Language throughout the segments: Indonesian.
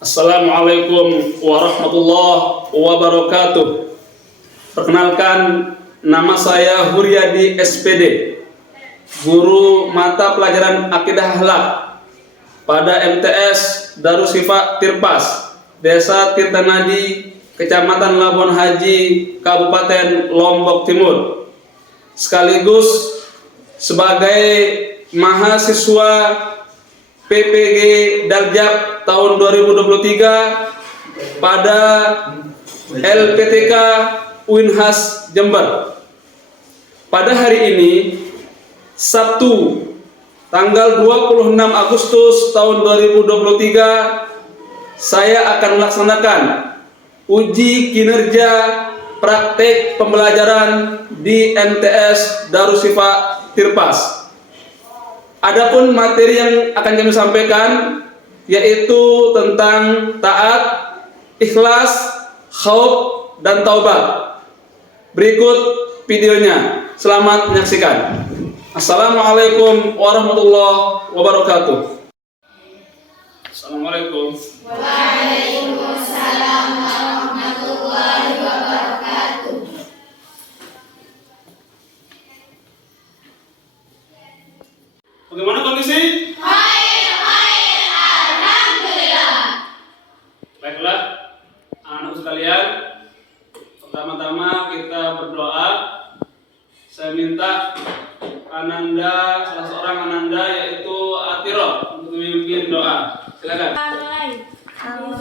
Assalamualaikum warahmatullahi wabarakatuh. Perkenalkan, nama saya Huryadi SPD, guru mata pelajaran Akidah Akhlak pada MTS Darus Syifa Tirpas, Desa Tirtanadi, Kecamatan Labuan Haji, Kabupaten Lombok Timur, sekaligus sebagai mahasiswa PPG Darjab tahun 2023 pada LPTK Uinhas Jember. Pada hari ini, Sabtu, tanggal 26 Agustus tahun 2023, saya akan melaksanakan uji kinerja praktek pembelajaran di MTS Darus Syifa Tirpas. Adapun materi yang akan kami sampaikan yaitu tentang taat, ikhlas, khauf, dan taubat. Berikut videonya. Selamat menyaksikan. Assalamualaikum warahmatullahi wabarakatuh. Assalamualaikum. Waalaikumsalam warahmatullahi wabarakatuh. Bagaimana kondisi? Alhamdulillah. Baiklah, anak-anak sekalian, pertama-tama kita berdoa. Saya minta Ananda, salah seorang Ananda yaitu Atiro, untuk memimpin doa. Silakan.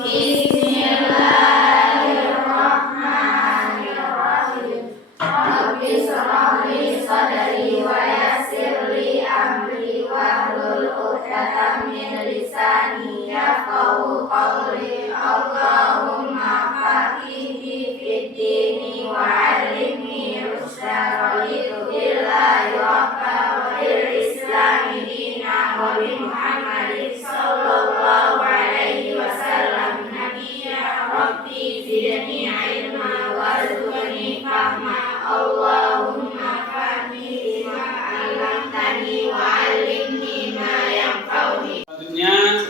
Bismillahirrahmanirrahim. Rabbi shrah li sadri wa yassir li amri wahlul 'uqdatam min lisani yafqahu qawli. Allahumma faqihni fid dini wa 'allimni rusyda. Raditu billahi rabba wa bil islami dina wa bi Muhammadin sallallahu alaihi wasallam nabiyya. Rabbi zidni ilma warzuqni fahma. Allahumma fahmi lima 'allamtani wa 'allimni ma yanfa'uni. Selanjutnya,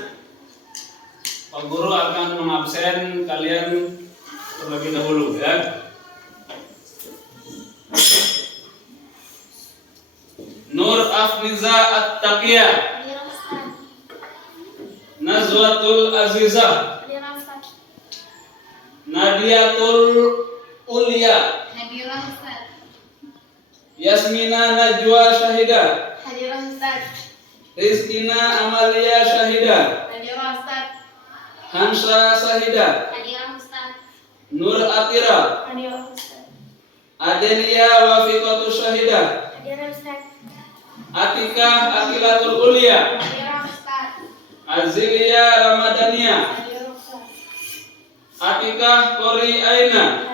Pak Guru akan mengabsen kalian terlebih dahulu, ya. Nur Afniza At-Taqiyah, Nazwatul Azizah, Nadiyatul Ulia, Yasmina Najwa Syahida, Rizkina Amalia Syahida, Hansa Syahida, Nur Atira, Adelia Wafiqatu Syahida, Atikah Akilatul Ulia, Azilia Ramadania, Atikah Kori Aina,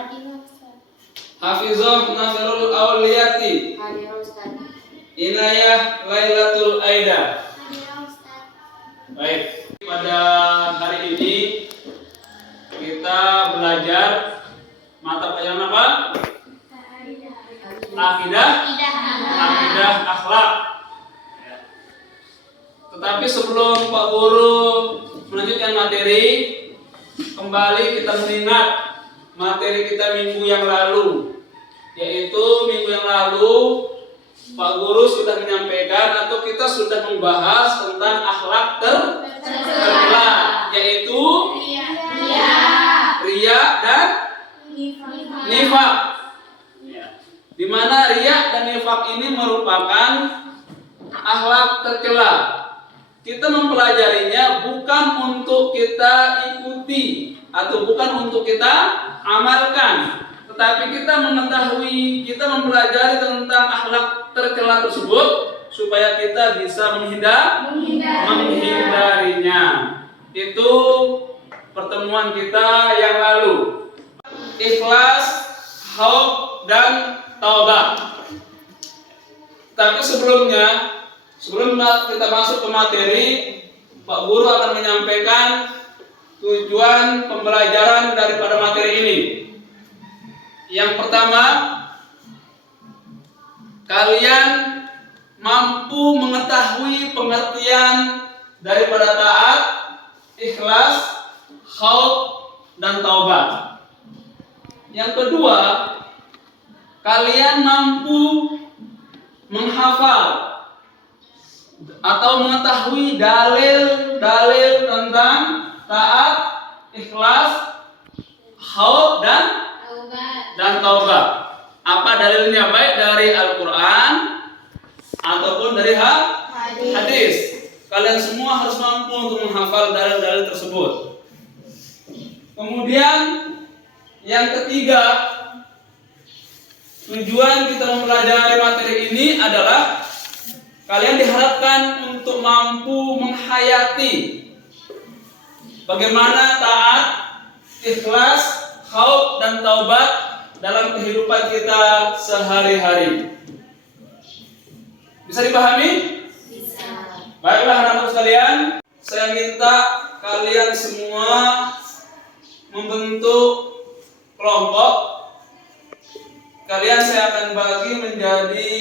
Hafizah Nafirul Auliyati, Inayah Lailatul Aida. Baik, pada hari ini kita belajar mata pelajaran apa? Akidah akhlak. Tetapi sebelum Pak Guru melanjutkan materi, kembali kita mengingat materi kita minggu yang lalu, yaitu minggu yang lalu Pak Guru sudah menyampaikan atau kita sudah membahas tentang akhlak tercela, yaitu riya dan nifak. Di mana riya dan nifak ini merupakan akhlak tercela. Kita mempelajarinya bukan untuk kita ikuti atau bukan untuk kita amalkan, tetapi kita mengetahui, kita mempelajari tentang akhlak tercela tersebut supaya kita bisa menghindarinya. Itu pertemuan kita yang lalu. Ikhlas, khauf, dan taubat. Tapi sebelum kita masuk ke materi, Pak Guru akan menyampaikan tujuan pembelajaran daripada materi ini. Yang pertama, kalian mampu mengetahui pengertian daripada taat, ikhlas, khauf, dan taubat. Yang kedua, kalian mampu menghafal atau mengetahui dalil-dalil tentang taat, ikhlas, khauf, dan taubat. Apa dalilnya? Baik dari Al-Quran ataupun dari hadis. Kalian semua harus mampu untuk menghafal dalil-dalil tersebut. Kemudian yang ketiga, tujuan kita mempelajari materi ini adalah kalian diharapkan untuk mampu menghayati bagaimana taat, ikhlas, khauf, dan taubat dalam kehidupan kita sehari-hari. Bisa dipahami? Bisa. Baiklah anak-anak sekalian, saya minta kalian semua membentuk kelompok. Kalian saya akan bagi menjadi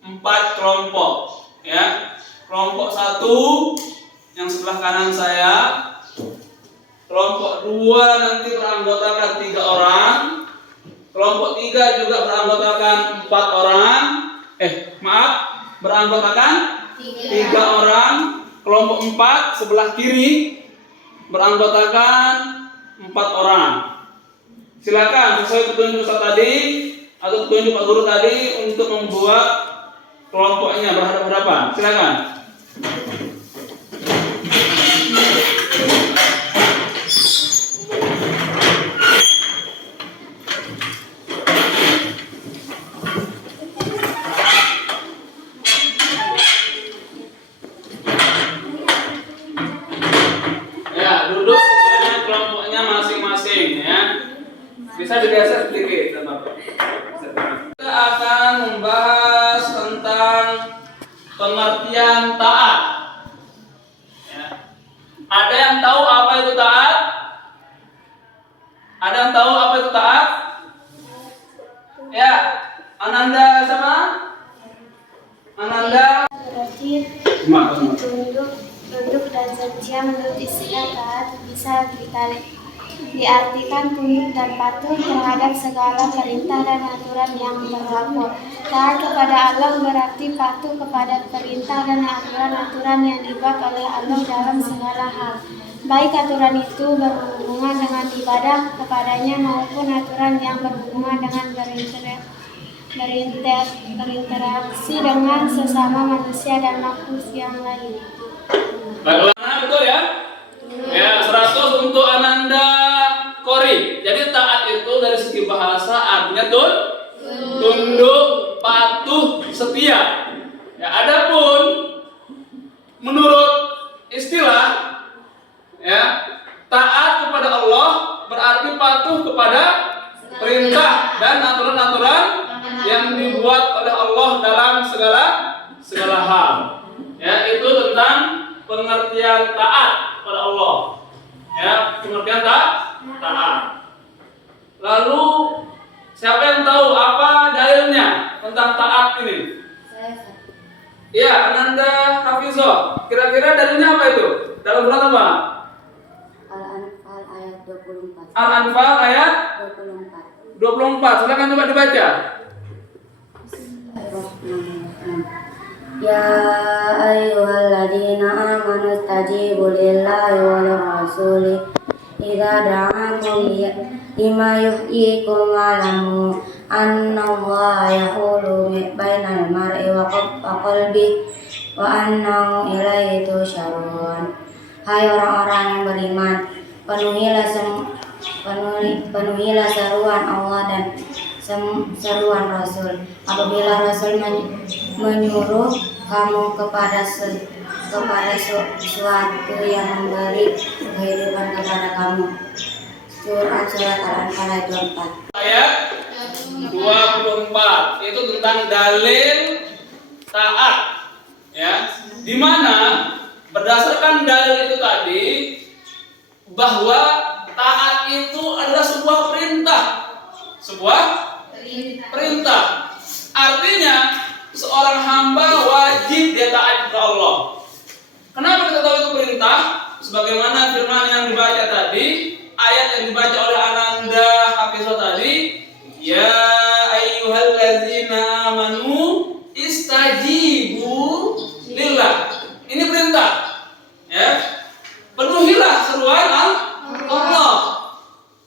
4 kelompok, ya. Kelompok 1 yang sebelah kanan saya. Kelompok 2 nanti beranggotakan 3 orang. Kelompok 3 juga beranggotakan 4 orang. Beranggotakan 3 orang. Kelompok 4 sebelah kiri beranggotakan 4 orang. Silakan sesuai petunjuk Ustaz tadi atau petunjuk Pak Guru tadi untuk membuat kelompoknya berhadapan-hadapan. Silakan. Duduk sesuai dengan kelompoknya masing-masing, ya. Bisa digeser sedikit, Bapak. Kita akan membahas tentang pengertian taat. Ya. Ada yang tahu apa itu taat? Ada yang tahu apa itu taat? Ya, Ananda sama? Ananda. Berarti tunduk dan setia menurut istilah taat bisa diartikan tunduk dan patuh terhadap segala perintah dan aturan yang berlaku. Taat kepada Allah berarti patuh kepada perintah dan aturan-aturan yang dibuat oleh Allah dalam segala hal. Baik aturan itu berhubungan dengan ibadah kepadanya maupun aturan yang berhubungan dengan berinteraksi dengan sesama manusia dan makhluk yang lain. Bagaimana, betul ya? Ya, 100 untuk Ananda Kori. Jadi taat itu dari segi bahasa artinya tunduk, patuh, setia. Ya, adapun menurut istilah, ya, taat kepada Allah berarti patuh kepada perintah dan aturan-aturan yang dibuat oleh Allah dalam segala hal. Ya, itu tentang pengertian taat kepada Allah. Ya, pengertian taat. Lalu siapa yang tahu apa dalilnya tentang taat ini? Ya, Ananda Hafizo. Kira-kira dalilnya apa itu? Dalam surat apa? Al-Anfal ayat 24. Al-Anfal ayat 24. Silakan coba dibaca. Ya ayyuhalladzina amanu istajibu lillahi wa lirrasuli idza da'akum lima yuhyikum wa'lamu annallaha yahulu bainal mar'i wa qalbihi wa annahu ilaihi tusyarun. Hai orang-orang yang beriman, penuhilah seruan Allah dan seruan Rasul. Apabila Rasul menyuruh kamu kepada sesuatu yang memberi kehidupan kepada kamu. Surat Al-Anfal ayat 24. Ayat 24 itu tentang dalil taat, ya, di mana berdasarkan dalil itu tadi bahwa taat itu adalah sebuah perintah. Artinya seorang hamba wajib dia taat kepada Allah. Kenapa kita tahu itu perintah? Sebagaimana firman yang dibaca tadi, ayat yang dibaca oleh Ananda Hafizah tadi, ya ayyuhalladzina amanu istajibu lillah. Ini perintah. Ya. Penuhilah seruan Allah.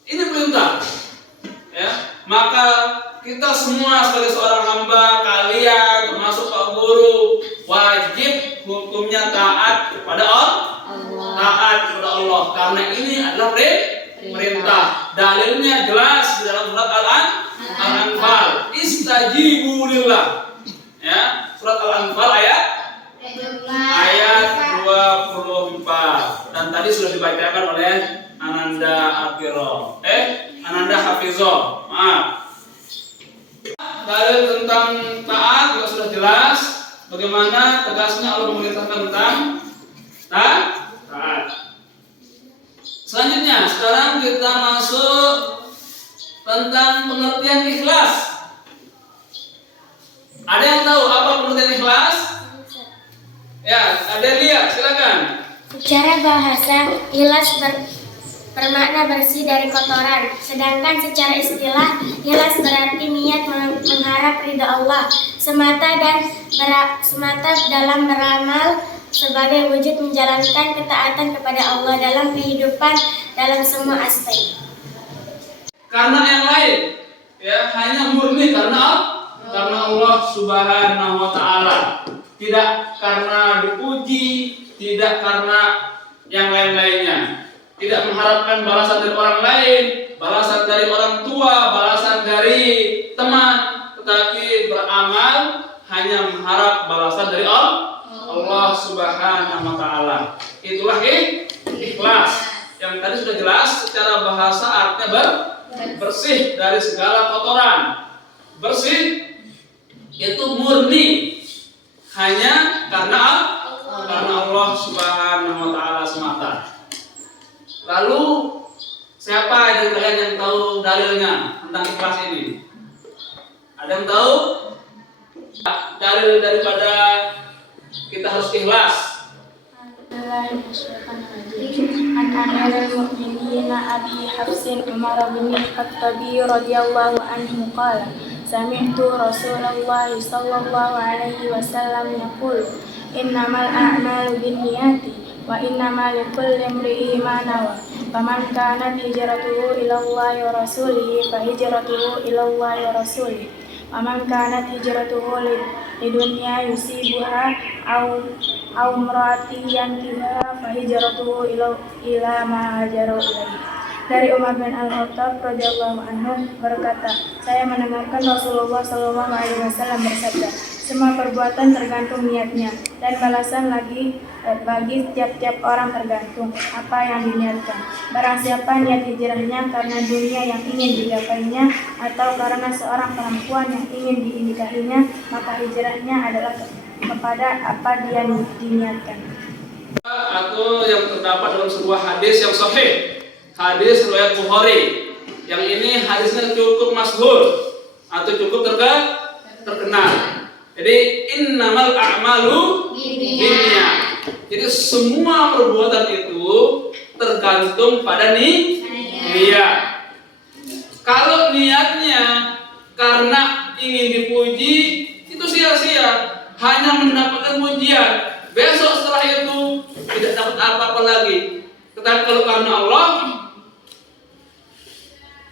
Ini perintah. Ya. Maka kita semua sebagai seorang hamba, kalian termasuk Pak Guru, wajib hukumnya taat kepada Allah. Taat kepada Allah karena ini adalah perintah. Dalilnya jelas di dalam surat Al-Anfal. Istajibu lillah. Ya, surat Al-Anfal ayat 24. Dan tadi sudah dibacakan oleh Ananda Hafizah. Maaf. Dalil tentang taat juga sudah jelas. Bagaimana tegasnya Allah memerintahkan tentang taat. Selanjutnya, sekarang kita masuk tentang pengertian ikhlas. Ada yang tahu apa pengertian ikhlas? Ya, ada lihat, silakan. Secara bahasa, ikhlas bermakna bersih dari kotoran. Sedangkan secara istilah, ikhlas berarti niat mengharap ridha Allah semata dalam beramal sebagai wujud menjalankan ketaatan kepada Allah dalam kehidupan dalam semua aspek. Karena yang lain, ya hanya murni karena Allah Subhanahu wa taala. Tidak karena dipuji, tidak karena yang lain-lainnya. Tidak mengharapkan balasan dari orang lain, balasan dari orang tua, balasan dari teman, tetapi beramal hanya mengharap balasan dari Allah Subhanahu wa taala. Itulah ikhlas. Yang tadi sudah jelas secara bahasa artinya bersih dari segala kotoran. Bersih itu murni hanya karena Allah Subhanahu wa taala semata. Lalu siapa dari kalian yang tahu dalilnya tentang ikhlas ini? Ada yang tahu? Dalil daripada kita harus ikhlas. An Amirul Mukminin Abi Hafsin Umar bin Khattab radhiyallahu anhu qala sami'tu Rasulullah sallallahu alaihi wasallam yaqul innamal a'malu binniyati wa innamal likulli imri'in ma nawa faman kanat hijratuhu ila Allah wa rasulihi fa hijratuhu ila Allah wa rasulihi wa man kanat hijratuhu lidunya yusibuha aw imra'atin yankihuha fa hijratuhu ila ma hajara ilaihi. Dari Umar bin Al-Khattab radhiyallahu anhu berkata, saya mendengarkan Rasulullah sallallahu alaihi wasallam bersabda, semua perbuatan tergantung niatnya dan balasan bagi tiap-tiap orang tergantung apa yang diniatkan. Barang siapa niat hijrahnya karena dunia yang ingin digapainya atau karena seorang perempuan yang ingin dinikahinya, maka hijrahnya adalah kepada apa dia diniatkan. Atau yang terdapat dalam sebuah hadis yang sahih, hadis riwayat Bukhari. Yang ini hadisnya cukup masyhur atau cukup terkenal. Jadi innamal a'malu binniyat. Jadi semua perbuatan itu tergantung pada niat. Kalau niatnya karena ingin dipuji, itu sia-sia, hanya mendapatkan pujian. Besok setelah itu tidak dapat apa-apa lagi. Tetapi kalau karena Allah,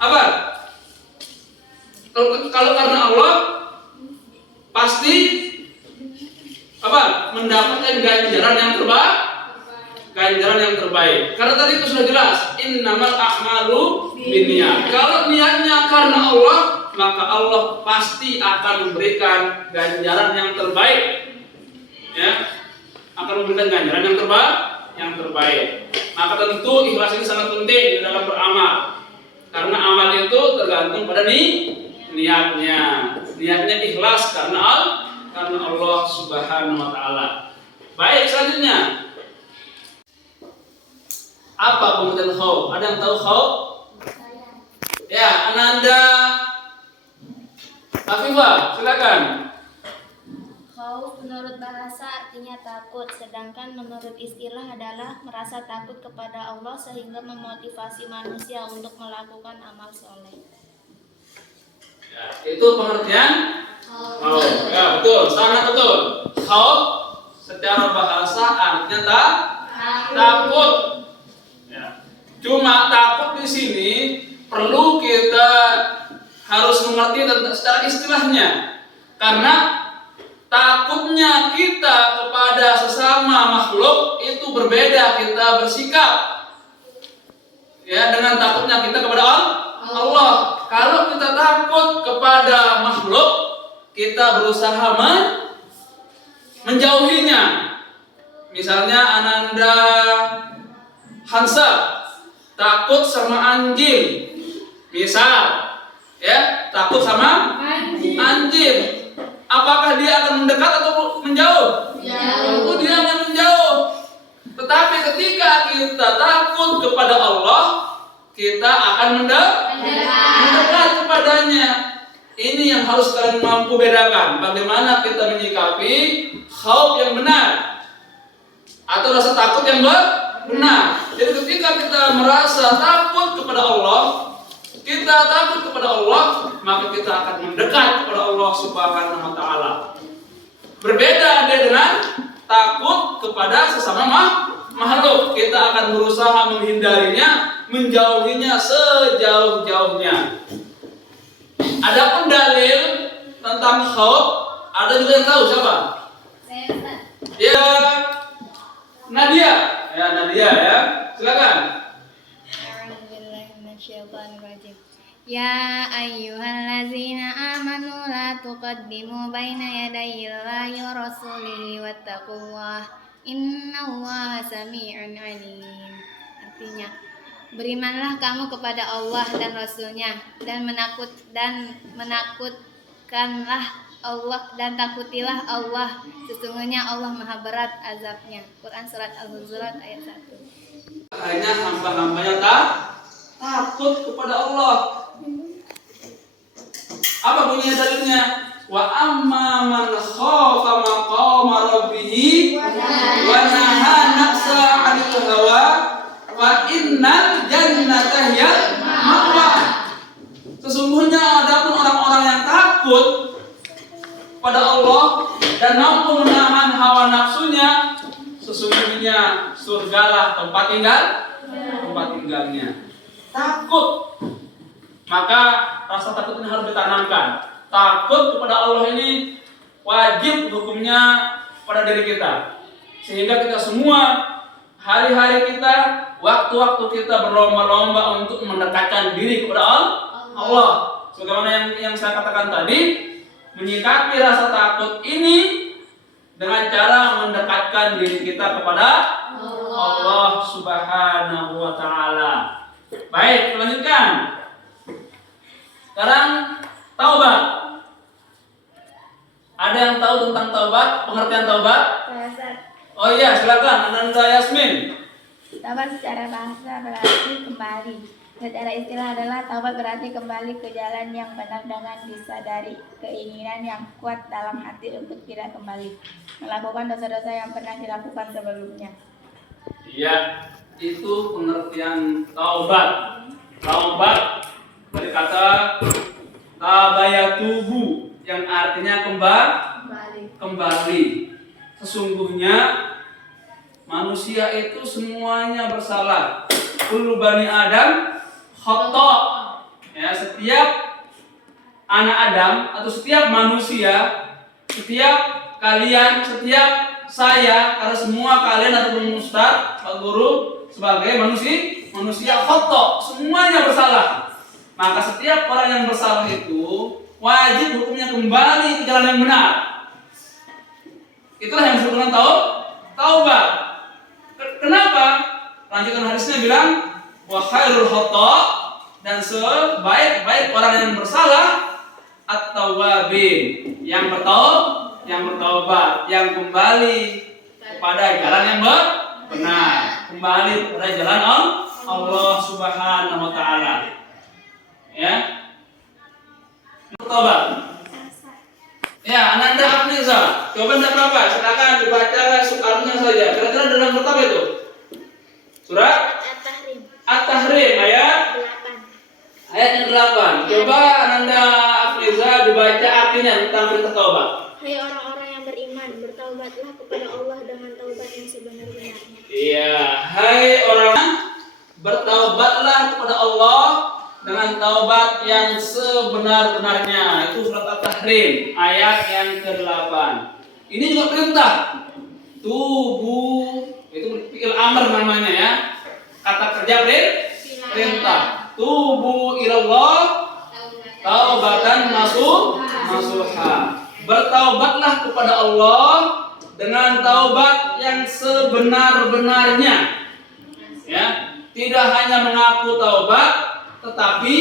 apa? Kalau karena Allah, pasti apa? Mendapatkan ganjaran yang terbaik. Ganjaran yang terbaik. Karena tadi itu sudah jelas, innamal a'malu binniyat. Kalau niatnya karena Allah, maka Allah pasti akan memberikan ganjaran yang terbaik. Ya, akan memberikan ganjaran yang terbaik. Maka tentu ikhlas ini sangat penting di dalam beramal. Karena amal itu tergantung pada niatnya. Niatnya ikhlas karena Allah Subhanahu wa taala. Baik, selanjutnya. Apa pengertian khauf? Ada yang tahu khauf? Ya, Ananda Afifah, silakan. Khauf menurut bahasa artinya takut, sedangkan menurut istilah adalah merasa takut kepada Allah sehingga memotivasi manusia untuk melakukan amal soleh. Ya, itu pengertian khauf. Ya, betul, sangat betul. Khauf secara bahasa artinya takut. Ya. Cuma takut di sini perlu kita harus mengerti tentang secara istilahnya. Karena takutnya kita kepada sesama makhluk itu berbeda kita bersikap. Ya, dengan takutnya kita kepada Allah. Kalau kita takut kepada makhluk, kita berusaha menjauhinya. Misalnya Ananda Hansa takut sama anjing. Misal, ya, takut sama anjing. Apakah dia akan mendekat atau menjauh? Tentu dia akan menjauh. Tetapi ketika kita takut kepada Allah, kita akan mendekat kepadanya. Ini yang harus kalian mampu bedakan. Bagaimana kita menyikapi khauf yang benar atau rasa takut yang benar. Jadi ketika kita merasa takut kepada Allah, kita takut kepada Allah, maka kita akan mendekat kepada Allah Subhanahu wa taala. Berbeda dia dengan takut kepada sesama makhluk. Kita akan berusaha menghindarinya, menjauhinya sejauh-jauhnya. Adapun dalil tentang khauf, ada juga yang tahu siapa? Ya, Nadia. Ya, Nadia ya. Silakan. Ya ayyuhallazina amanu la tuqaddimu baina yadayillahi wa rasulihi wattaqullah innallaha sami'un alim. Artinya, berimanlah kamu kepada Allah dan Rasulnya dan menakutkanlah Allah dan takutilah Allah, sesungguhnya Allah maha berat azabnya. Quran surat Al-Hujurat ayat 1. Hanya hamba-hambanya takut kepada Allah. Apa bunyi dalilnya? Wa amma man khafa maqama rabbih wa naha nafsa 'anil hawa fa innal jannata hiyal ma'wa. Sesungguhnya adapun orang-orang yang takut pada Allah dan mampu menahan hawa nafsunya, sesungguhnya surgalah tempat tinggalnya. Takut, maka rasa takut ini harus ditanamkan. Takut kepada Allah ini wajib hukumnya pada diri kita, sehingga kita semua hari-hari kita, waktu-waktu kita berlomba-lomba untuk mendekatkan diri kepada Allah. Sebagaimana yang saya katakan tadi, menyikapi rasa takut ini dengan cara mendekatkan diri kita kepada Allah Subhanahu wa taala. Baik, lanjutkan. Sekarang taubat. Ada yang tahu tentang taubat, pengertian taubat? Oh iya, silakan Ananda Yasmin. Taubat secara bahasa berarti kembali. Secara istilah adalah taubat berarti kembali ke jalan yang benar dengan disadari keinginan yang kuat dalam hati untuk tidak kembali melakukan dosa-dosa yang pernah dilakukan sebelumnya. Iya, itu pengertian taubat. Taubat dari kata tabayatubu yang artinya kembali. Sesungguhnya manusia itu semuanya bersalah. Kullu bani Adam khata. Ya, setiap anak Adam atau setiap manusia, setiap kalian, setiap saya, karena semua kalian ataupun Ustaz, Pak Guru sebagai manusia khata, semuanya bersalah. Maka setiap orang yang bersalah itu wajib hukumnya kembali ke jalan yang benar. Itulah yang disebut dengan taubat. Kenapa? Lanjutan hadisnya bilang wa khairul khata, dan sebaik-baik orang yang bersalah at-tawwabin, yang bertaubat, yang kembali kepada jalan yang benar, kembali kepada jalan Allah Subhanahu wa taala. Ya. Bertobat. Ya, Ananda Afniza. Jawaban tidak apa-apa. Silakan dibaca soalnya saja. Kira-kira dalam surat apa itu? Surat At-Tahrim At-Tahrim ayat 8. ayat yang 8. Coba Ananda Afriza dibaca artinya tentang perintah taubat. Hai orang-orang yang beriman, bertaubatlah kepada Allah dengan taubat yang sebenar-benarnya. Iya, hai orang, bertaubatlah kepada Allah dengan taubat yang sebenar-benarnya. Itu surat At-Tahrim ayat yang ke-8. Ini juga perintah. Tubuh, itu fi'il amr namanya ya. Kata kerja perintah. Tubuh ilallah taubatan nasuha. Bertaubatlah kepada Allah dengan taubat yang sebenar-benarnya. Ya, tidak hanya mengaku taubat, tetapi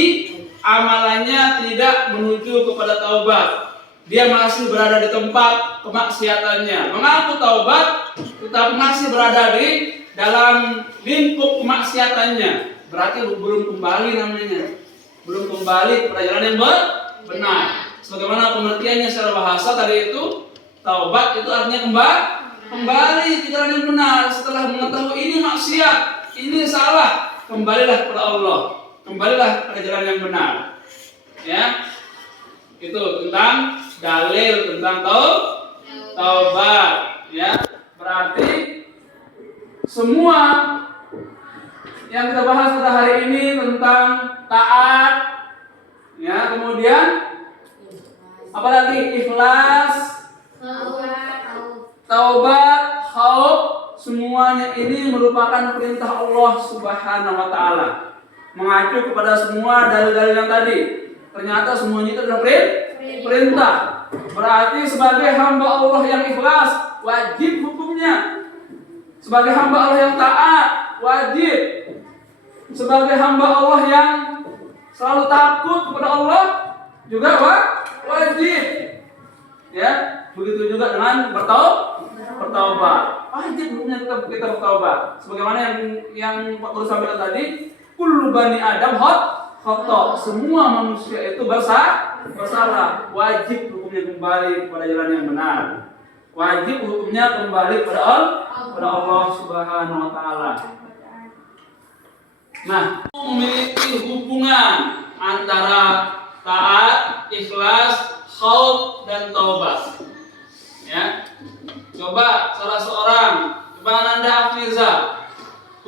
amalannya tidak menuju kepada taubat. Dia masih berada di tempat kemaksiatannya. Mengaku taubat, tetapi masih berada di dalam lingkup kemaksiatannya. Berarti belum kembali namanya. Belum kembali kepada jalan yang benar. Sebagaimana pengertiannya secara bahasa tadi itu, taubat itu artinya kembali ke jalan yang benar. Setelah mengetahui ini maksiat, ini salah, kembalilah kepada Allah, kembalilah pada jalan yang benar. Ya, itu tentang dalil tentang taubat. Ya, berarti semua yang kita bahas pada hari ini tentang taat, ya, kemudian apa lagi? Ikhlas, taubat, khauf, semuanya ini merupakan perintah Allah Subhanahu wa taala. Mengacu kepada semua dalil-dalil yang tadi. Ternyata semuanya itu adalah perintah. Berarti sebagai hamba Allah yang ikhlas, wajib hukumnya. Sebagai hamba Allah yang taat, wajib. Sebagai hamba Allah yang selalu takut kepada Allah, juga wajib. Ya, begitu juga dengan bertaubat. Wajib hukumnya kita bertaubat. Sebagaimana yang Pak Guru sampaikan tadi, kullu bani Adam khata. Semua manusia itu bersalah. Wajib hukumnya kembali kepada jalan yang benar. Wajib hukumnya kembali kepada Allah Subhanahu wa taala. Nah, memiliki hubungan antara taat, ikhlas, khauf dan taubat. Ya. Coba salah seorang, coba Ananda Afriza,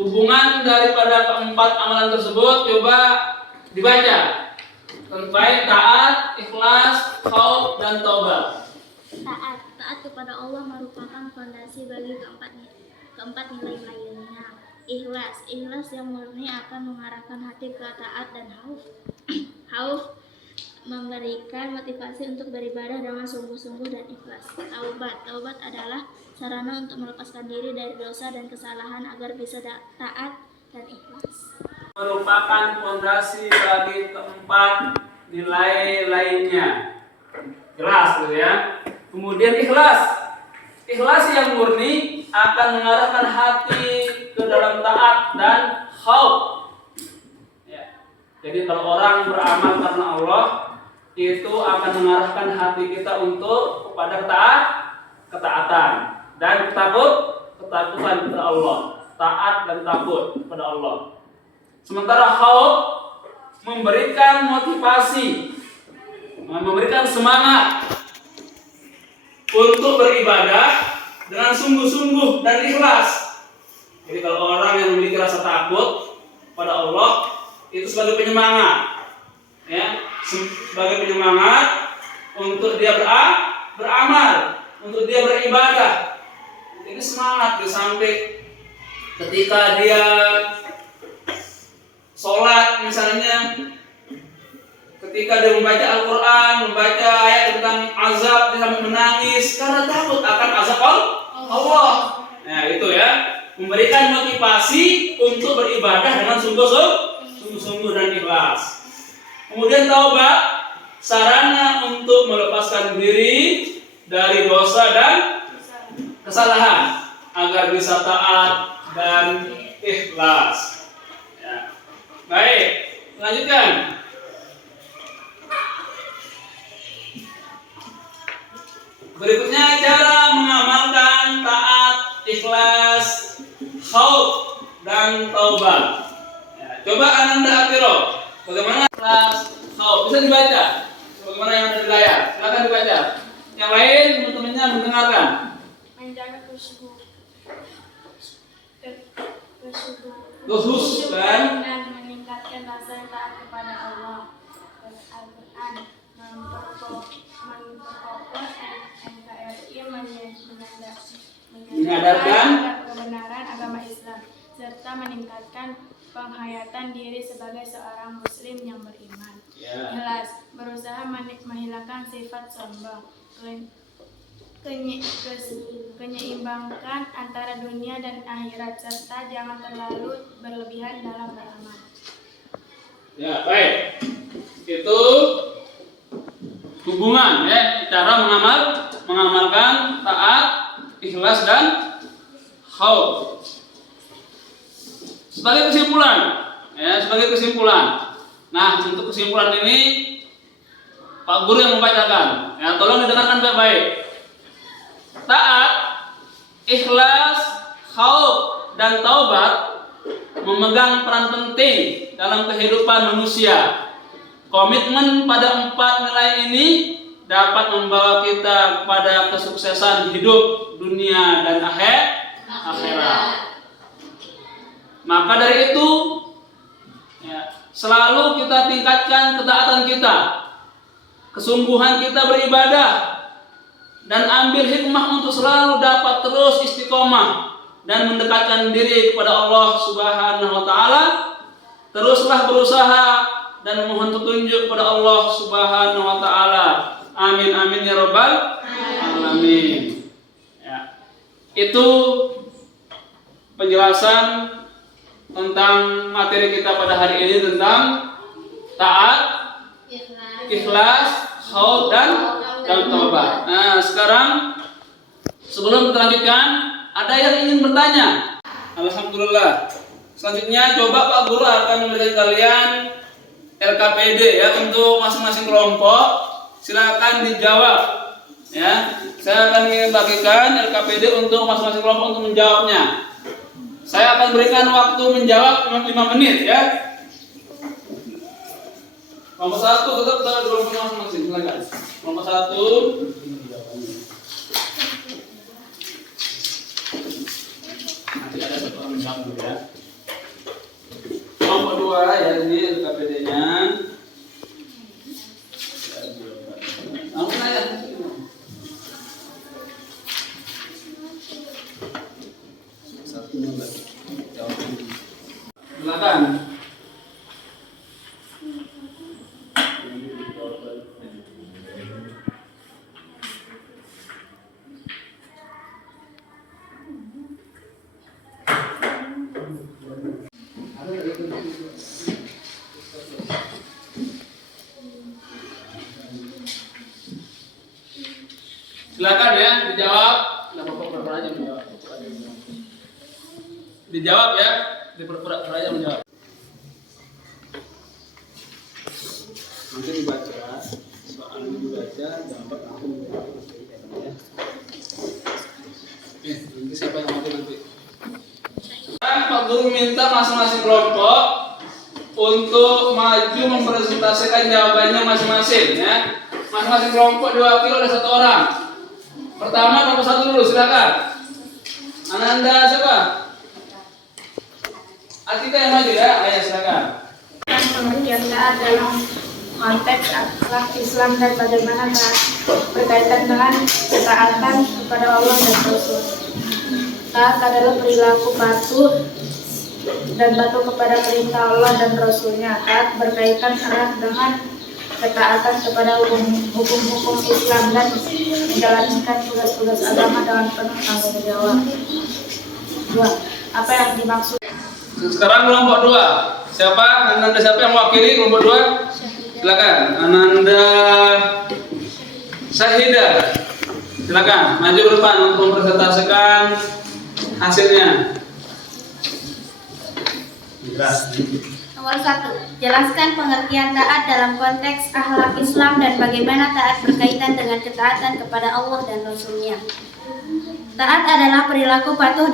hubungan daripada keempat amalan tersebut coba dibaca. Tentang taat, ikhlas, khauf dan taubat. Taat kepada Allah merupakan fondasi bagi keempat nilai lainnya. Ikhlas yang murni akan mengarahkan hati ke taat dan khauf memberikan motivasi untuk beribadah dengan sungguh-sungguh dan ikhlas. Taubat adalah sarana untuk melepaskan diri dari dosa dan kesalahan agar bisa taat dan ikhlas. Merupakan fondasi bagi keempat nilai lainnya. Jelas gitu ya. Kemudian ikhlas yang murni akan mengarahkan hati ke dalam taat dan khauf. Ya. Jadi kalau orang beramal karena Allah, itu akan mengarahkan hati kita untuk kepada ketaatan dan ketakutan kepada Allah. Taat dan takut kepada Allah. Sementara khauf memberikan motivasi, memberikan semangat untuk beribadah dengan sungguh-sungguh dan ikhlas. Jadi kalau orang yang memiliki rasa takut pada Allah, itu sebagai penyemangat, ya, sebagai penyemangat untuk dia beramal, untuk dia beribadah. Ini semangat sampai ketika dia sholat misalnya, ketika dia membaca Al-Quran, membaca ayat tentang azab, dia sampai menangis karena takut akan azab Allah. Nah itu ya, memberikan motivasi untuk beribadah dengan sungguh-sungguh dan ikhlas. Kemudian taubat, sarana untuk melepaskan diri dari dosa dan kesalahan agar bisa taat dan ikhlas. Ya. Baik, lanjutkan. Berikutnya cara Coba Ananda Atiro. Bagaimana kelas kau bisa dibaca? Bagaimana yang ada di layar? Silakan dibaca. Yang lain teman-temannya mendengarkan. Menjaga khusyuk Khusus kan? dan meningkatkan rasa taat kepada Allah. Al-Quran memperkokoh NKRI Menyadarkan kebenaran agama Islam serta meningkatkan penghayatan diri sebagai seorang muslim yang beriman. Ya. Jelas, berusaha menghilangkan sifat sombong, kenyeimbangkan antara dunia dan akhirat, serta jangan terlalu berlebihan dalam beramal. Ya, baik. Itu hubungan ya, cara mengamalkan taat, ikhlas dan khauf. Sebagai kesimpulan. Nah, untuk kesimpulan ini Pak Guru yang membacakan. Ya, tolong didengarkan baik-baik. Taat, ikhlas, khauf dan taubat memegang peran penting dalam kehidupan manusia. Komitmen pada 4 nilai ini dapat membawa kita kepada kesuksesan hidup dunia dan akhirat. Maka dari itu, ya, selalu kita tingkatkan ketaatan kita, kesungguhan kita beribadah, dan ambil hikmah untuk selalu dapat terus istiqomah dan mendekatkan diri kepada Allah Subhanahu wa taala. Teruslah berusaha dan memohon petunjuk kepada Allah Subhanahu wa taala. Amin amin ya rabbal alamin. Ya. Itu penjelasan tentang materi kita pada hari ini tentang taat, ikhlas, khauf dan taubat. Nah, sekarang sebelum kita lanjutkan, ada yang ingin bertanya? Alhamdulillah. Selanjutnya coba Pak Guru akan memberikan kalian LKPD ya untuk masing-masing kelompok. Silakan dijawab. Ya, saya akan ingin bagikan LKPD untuk masing-masing kelompok untuk menjawabnya. Saya akan berikan waktu menjawab 5 menit ya. Nomor 1 tetap di kelompok masing-masing. Silakan. Nomor 1. Nanti ada satu orang menjawab ya. Nomor 2 ya ini LKPD-nya. Nomor saya. Silakan. Silakan ya, dijawab. Enggak apa-apa, pura-pura aja menjawab. Dijawab ya, dipura-pura aja menjawab. Nanti dibaca, soalnya dibaca, gambar langsung menjawab ya. Nanti siapa yang mati nanti? Pak Guru minta masing-masing kelompok untuk maju mempresentasikan jawabannya masing-masing ya. Masing-masing kelompok diwakili oleh 1 orang. Pertama nomor 1 dulu, silakan. Ananda siapa? Atika yang maju ya, ayo silakan. Pengertian taat dalam konteks akhlak Islam dan bagaimana taat berkaitan dengan ketaatan kepada Allah dan Rasul. Taat adalah perilaku patuh kepada perintah Allah dan Rasulnya. Taat berkaitan erat dengan ketaatan kepada hukum-hukum Islam dan menjalankan tugas-tugas agama dengan penuh tanggung jawab. 2. Apa yang dimaksud? Sekarang kelompok 2. Siapa? Ananda siapa yang mewakili kelompok 2? Silakan. Ananda Syahidah. Silakan maju ke depan untuk mempresentasikan hasilnya. Nomor 1. Jelaskan pengertian taat dalam konteks akhlak Islam dan bagaimana taat berkaitan dengan ketaatan kepada Allah dan Rasul-Nya. Taat adalah perilaku patuh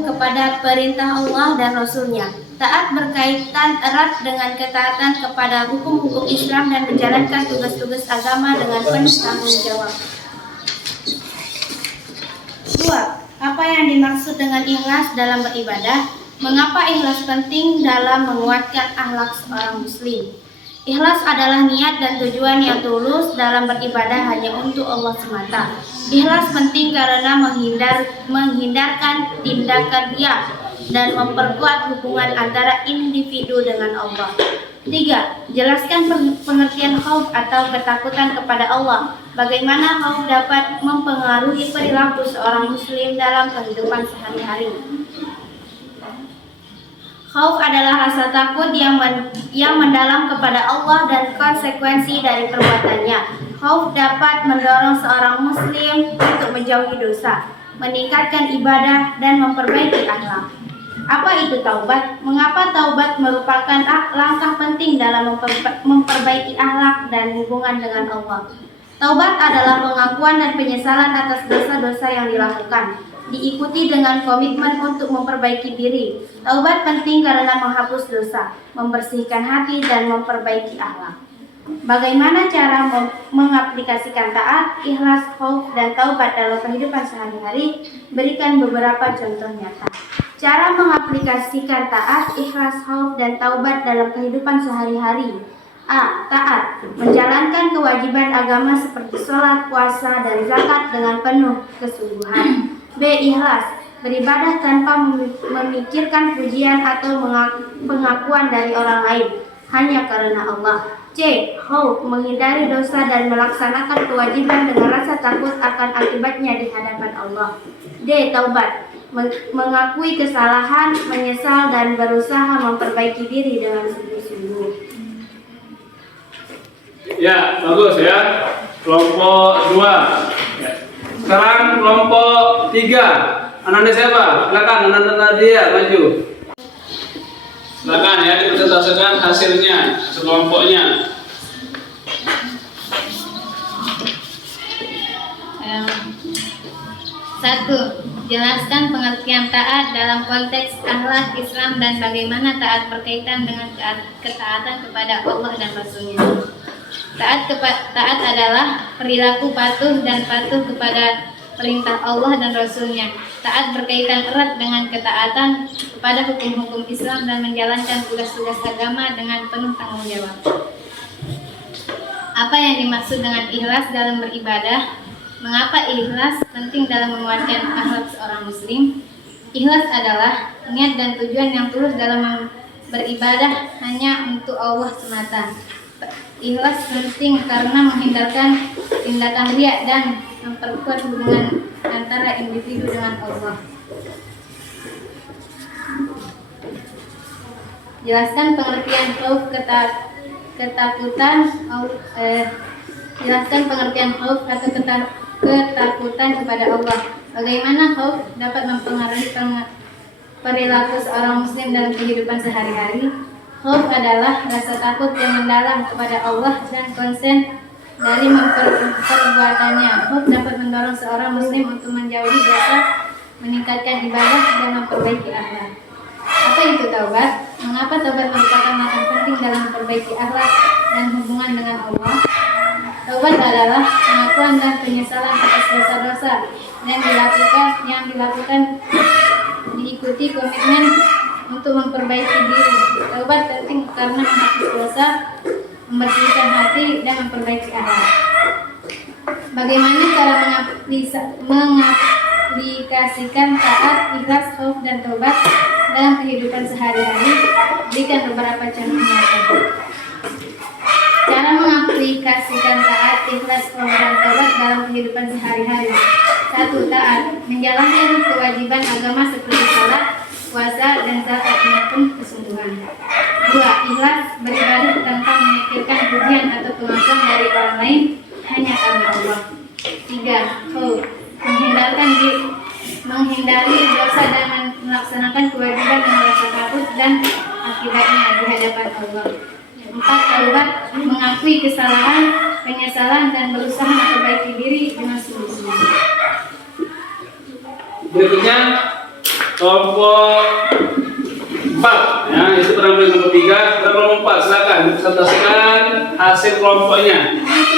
kepada perintah Allah dan Rasul-Nya. Taat berkaitan erat dengan ketaatan kepada hukum-hukum Islam dan menjalankan tugas-tugas agama dengan penuh tanggung jawab. 2. Apa yang dimaksud dengan ikhlas dalam beribadah? Mengapa ikhlas penting dalam menguatkan akhlak seorang muslim? Ikhlas adalah niat dan tujuan yang tulus dalam beribadah hanya untuk Allah semata. Ikhlas penting karena menghindarkan tindakan riya dan memperkuat hubungan antara individu dengan Allah. 3. Jelaskan pengertian khauf atau ketakutan kepada Allah. Bagaimana khauf dapat mempengaruhi perilaku seorang muslim dalam kehidupan sehari-hari. Khauf adalah rasa takut yang mendalam kepada Allah dan konsekuensi dari perbuatannya. Khauf dapat mendorong seorang muslim untuk menjauhi dosa, meningkatkan ibadah, dan memperbaiki akhlak. Apa itu taubat? Mengapa taubat merupakan langkah penting dalam memperbaiki akhlak dan hubungan dengan Allah? Taubat adalah pengakuan dan penyesalan atas dosa-dosa yang dilakukan, diikuti dengan komitmen untuk memperbaiki diri. Taubat penting karena menghapus dosa, membersihkan hati, dan memperbaiki akhlak. Bagaimana cara mengaplikasikan taat, ikhlas, khauf, dan taubat dalam kehidupan sehari-hari? Berikan beberapa contoh nyata. Cara mengaplikasikan taat, ikhlas, khauf, dan taubat dalam kehidupan sehari-hari. A. Taat. Menjalankan kewajiban agama seperti sholat, puasa, dan zakat dengan penuh kesungguhan. B. Ikhlas. Beribadah tanpa memikirkan pujian atau pengakuan dari orang lain, hanya karena Allah. C. Khauf. Menghindari dosa dan melaksanakan kewajiban dengan rasa takut akan akibatnya di hadapan Allah. D. Taubat. Mengakui kesalahan, menyesal, dan berusaha memperbaiki diri dengan sungguh-sungguh. Ya, bagus ya. Kelompok 2. Sekarang kelompok 3. Ananda siapa? Silakan, Ananda Nadia, maju. Silakan ya, dipresentasikan hasilnya sekelompoknya. Satu. Jelaskan pengertian taat dalam konteks akhlak Islam dan bagaimana taat berkaitan dengan ketaatan kepada Allah dan Rasul-Nya. Taat adalah perilaku patuh kepada perintah Allah dan Rasul-Nya. Taat berkaitan erat dengan ketaatan kepada hukum-hukum Islam dan menjalankan tugas-tugas agama dengan penuh tanggung jawab. Apa yang dimaksud dengan ikhlas dalam beribadah? Mengapa ikhlas penting dalam menguatkan akhlak seorang muslim? Ikhlas adalah niat dan tujuan yang tulus dalam beribadah hanya untuk Allah semata. Ikhlas penting karena menghindarkan tindakan riya dan memperkuat hubungan antara individu dengan Allah. Jelaskan pengertian khauf ketakutan jelaskan pengertian khauf atau ketakutan kepada Allah. Bagaimana khauf dapat mempengaruhi perilaku seorang muslim dalam kehidupan sehari-hari? Khauf adalah rasa takut yang mendalam kepada Allah dan konsen dari perbuatannya. Khauf dapat mendorong seorang muslim untuk menjauhi dosa, meningkatkan ibadah, dan memperbaiki akhlak. Apa itu taubat? Mengapa taubat merupakan langkah penting dalam memperbaiki akhlak dan hubungan dengan Allah? Taubat adalah pengakuan dan penyesalan atas dosa-dosa yang dilakukan diikuti komitmen untuk memperbaiki diri. Taubat penting karena menghapus dosa, membersihkan hati, dan memperbaiki akhlak. Bagaimana cara mengaplikasikan taat, ikhlas, khauf, dan taubat dalam kehidupan sehari-hari? Berikan beberapa contoh nyata. Cara mengaplikasikan taat, ikhlas, khauf, dan taubat dalam kehidupan sehari-hari. 1. Taat. Menjalankan kewajiban agama seperti salat, puasa, dan zakat dengan penuh kesungguhan. 2. Ikhlas. Beribadah tanpa memikirkan pujian atau pengakuan dari orang lain, hanya karena Allah. 3. Khauf. Menghindari dosa dan melaksanakan kewajiban dengan rasa takut dan akibatnya di hadapan Allah. 4. Taubat. Mengakui kesalahan, penyesalan, dan berusaha memperbaiki diri dengan sungguh-sungguh. Berikutnya kelompok 4 ya, itu penampilan nomor 3. Dan nomor 4 silakan presentasikan hasil kelompoknya.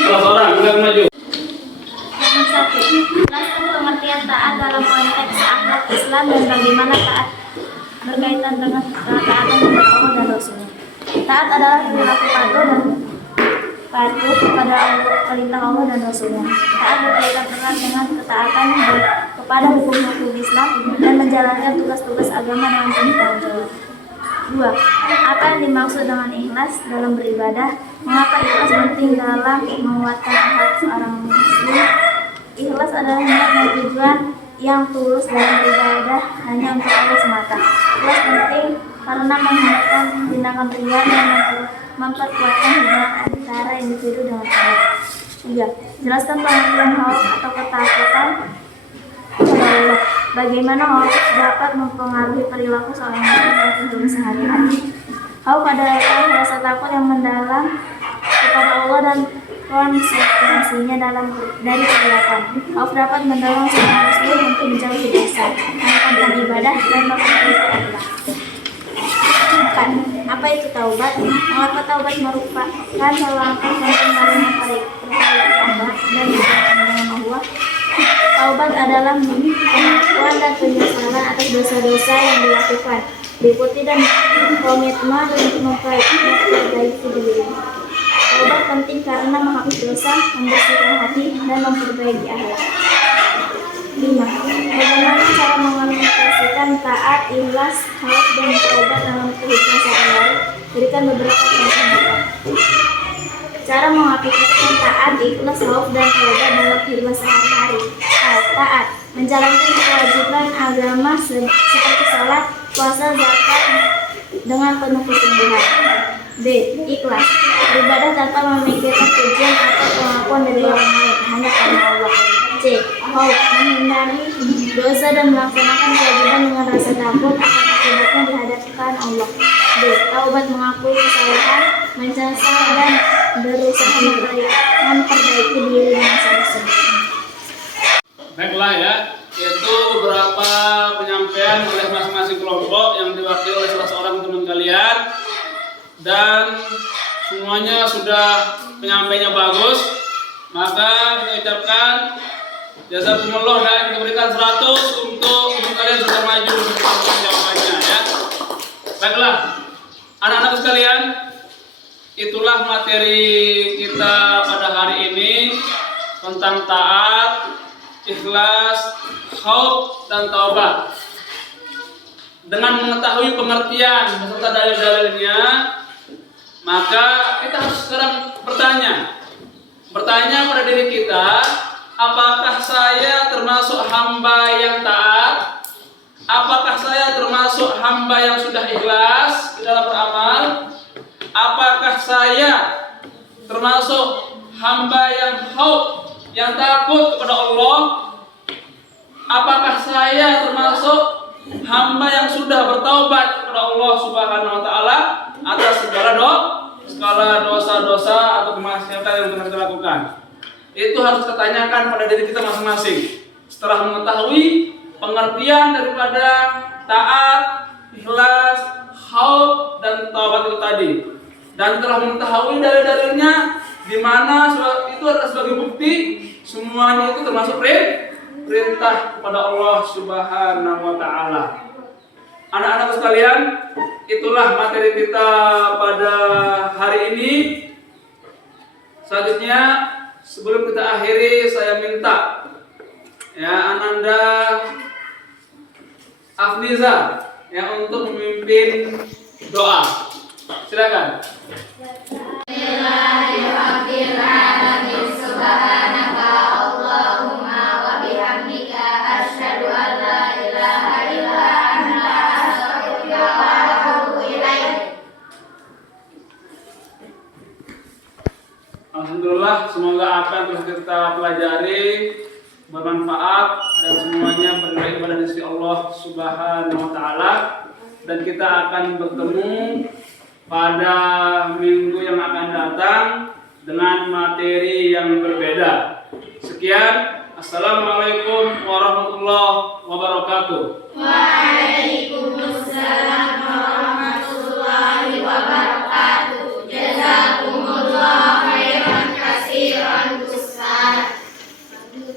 Salah seorang silakan maju. Nomor 1. Jelaskan pengertian taat dalam konteks akhlak Islam dan bagaimana taat berkaitan dengan ketaatan kepada Allah dan Rasulnya. Taat adalah perilaku patuh kepada perintah Allah dan Rasulnya. Taat berkaitan erat dengan ketaatan kepada hukum-hukum Islam dan menjalankan tugas-tugas agama dengan penuh tanggung jawab. 2. Apa yang dimaksud dengan ikhlas dalam beribadah? Mengapa ikhlas penting dalam menguatkan akhlak seorang muslim? Ikhlas adalah niat dan tujuan yang tulus dalam beribadah hanya untuk Allah semata. Ikhlas penting karena menghindarkan tindakan riya dan memperkuatkan hubungan antara individu dengan Allah. 3. Jelaskan pengertian khauf atau ketakutan kepada Allah. Bagaimana khauf dapat mempengaruhi perilaku seorang muslim dalam kehidupan sehari-hari. Khauf adalah rasa takut yang mendalam kepada Allah dan konsekuensinya dari perbuatan. Khauf dapat mendorong seorang muslim untuk menjauhi dosa, melakukan ibadah dan memperbaiki akhlak. 4. Apa itu taubat? Mengapa taubat merupakan salah langkah penting dalam memperbaiki akhlak dan dengan Allah? Taubat adalah pengakuan dan penyesalan atas dosa-dosa yang dilakukan, diikuti dan komitmen untuk memperbaiki diri. Taubat penting karena menghapus dosa, membersihkan hati, dan memperbaiki akhlak. 5. Bagaimana cara mengimplementasikan taat, ikhlas, khauf, dan taubat dalam kehidupan sehari-hari? Berikan beberapa contoh. Cara mengaplikasikan taat, ikhlas, khauf, dan taubat dalam kehidupan sehari-hari. Taat menjalankan kewajiban agama seperti salat, puasa, zakat dengan penuh kesungguhan. B. Ikhlas beribadah tanpa memikirkan tujuan atau pengakuan dari orang lain, hanya karena Allah. C. Khauf menghindari dosa dan melaksanakan kewajiban dengan rasa takut akan akibatnya di hadapan Allah. D. Taubat mengakui kesalahan, menyesal dan berusaha memperbaiki diri dengan sungguh-sungguh. Baiklah ya, itu beberapa penyampaian oleh masing-masing kelompok yang diwakili oleh salah seorang teman kalian, dan semuanya sudah penyampainya bagus. Maka kita ucapkan jazakumullah dan kita berikan 100 untuk teman kalian sudah maju untuk jawabannya ya. Baiklah, anak-anak sekalian, itulah materi kita pada hari ini tentang taat, ikhlas, khauf, dan taubat. Dengan mengetahui pengertian beserta dalil-dalilnya, maka kita harus sekarang bertanya pada diri kita, apakah saya termasuk hamba yang taat? Apakah saya termasuk hamba yang sudah ikhlas di dalam beramal? Apakah saya termasuk hamba yang khauf, yang takut kepada Allah? Apakah saya termasuk hamba yang sudah bertaubat kepada Allah Subhanahu wa taala atas segala dosa-dosa atau kemaksiatan yang pernah kita lakukan? Itu harus kita tanyakan pada diri kita masing-masing. Setelah mengetahui pengertian daripada taat, ikhlas, khauf, dan taubat itu tadi, dan telah mengetahui dalil-dalilnya di mana itu adalah sebagai bukti semuanya itu termasuk perintah kepada Allah Subhanahu wa taala. Anak-anak sekalian, itulah materi kita pada hari ini. Selanjutnya, sebelum kita akhiri, saya minta ya Ananda Afniza yang untuk memimpin doa. Silakan. Alhamdulillah, semoga apa yang telah kita pelajari bermanfaat dan semuanya bernilai kepada sisi Allah Subhanahu wa taala, dan kita akan bertemu pada minggu yang akan datang dengan materi yang berbeda. Sekian, assalamualaikum warahmatullahi wabarakatuh.